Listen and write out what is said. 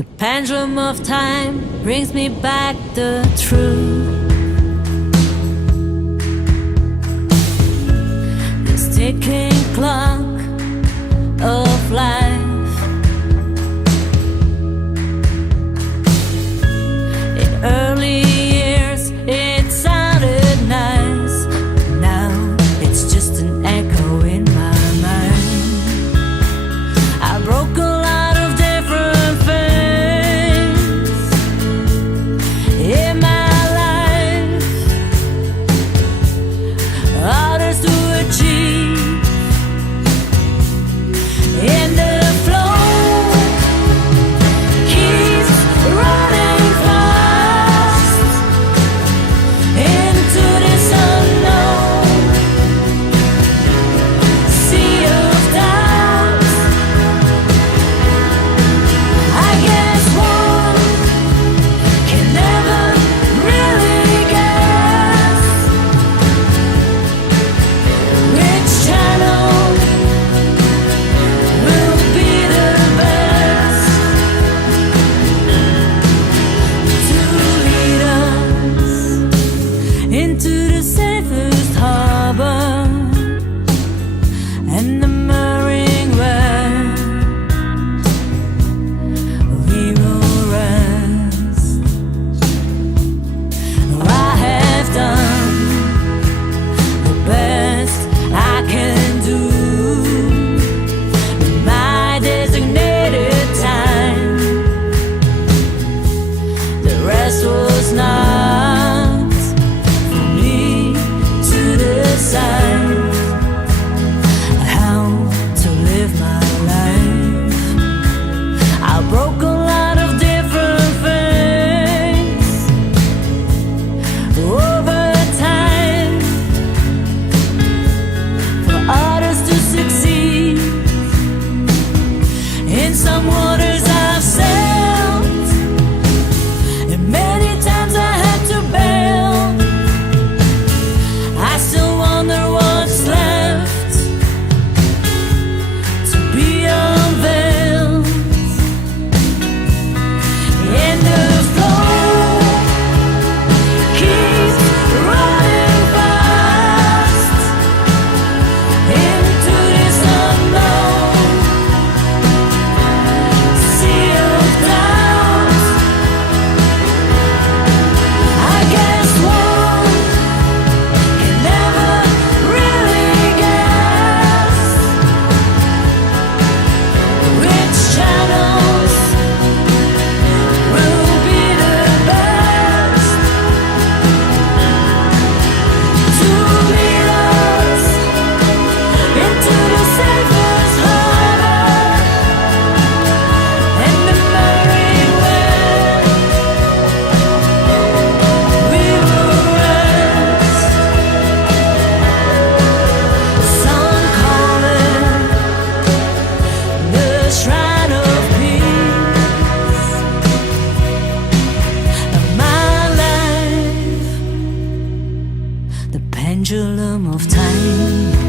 The pendulum of time brings me back the truth. This ticking clock of life. In early years it sounded nice. Now it's just an echo in my mind. I broke a lot of different things in my life, others to achieve. And the flow keeps running fast into this unknown sea of doubts. I guess one can never really guess which channel will be the best to lead us into the safest harbor and the mooring where we will rest. I have done the best I can do in my designated time. The rest was not for me to decide how to live my life. I broke a lot of different things over time for others to succeed. In some waters I've sailed, and many times I had to bail. I still wonder what's left to be unveiled. And the flow keeps running fast into this unknown sea of doubts. I guess one can never really guess which channels will be the best to lead us into the safest harbor and the mooring where we will rest. Some call it the shrine of peace of my life, the pendulum of time.